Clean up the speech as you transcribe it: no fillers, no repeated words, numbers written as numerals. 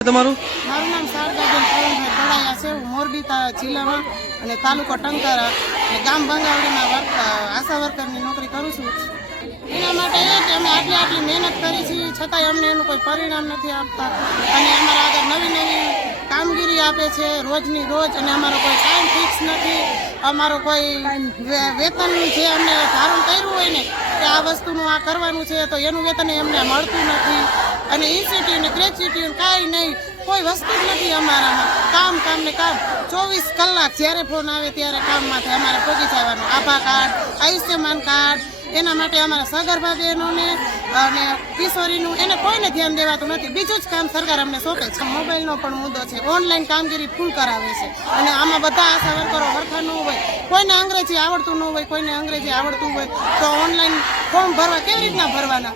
તમારું મારું નામ શારદાબેન પ્રવીણભાઈ ગળાયા છે. હું મોરબી જિલ્લામાં અને તાલુકો ટંકારા અને ગામ બંગાવડીમાં આશા વર્કરની નોકરી કરું છું. એના માટે એ કે અમે આટલી મહેનત કરી છીએ છતાંય અમને એનું કોઈ પરિણામ નથી આપતા અને અમારા આગળ નવી નવી કામગીરી આપે છે રોજની રોજ અને અમારો કોઈ ટાઈમ ફિક્સ નથી. અમારો કોઈ વેતન જે અમને ધારણ કર્યું હોય ને કે આ વસ્તુનું આ કરવાનું છે તો એનું વેતન અમને મળતું નથી અને ઇન્સ્ટિટ્યૂટ ને ગ્રેચ્યુટી કાંઈ નહીં, કોઈ વસ્તુ જ નથી અમારામાં. કામ ને કામ 24 કલાક જ્યારે ફોન આવે ત્યારે કામમાંથી અમારે પહોંચી જવાનું. આભા કાર્ડ, આયુષ્યમાન કાર્ડ, એના માટે અમારા સગર્ભા બહેનોને અને કિશોરીનું એને કોઈને ધ્યાન દેવાતું નથી. બીજું જ કામ સરકાર અમને સોંપે છે. મોબાઈલનો પણ મુદ્દો છે, ઓનલાઈન કામગીરી ફૂલ કરાવે છે અને આમાં બધા આશા વર્કરો હરખા ન હોય. કોઈને અંગ્રેજી આવડતું ન હોય, કોઈને અંગ્રેજી આવડતું હોય તો ઓનલાઈન ફોર્મ ભરવા કેવી રીતના ભરવાના?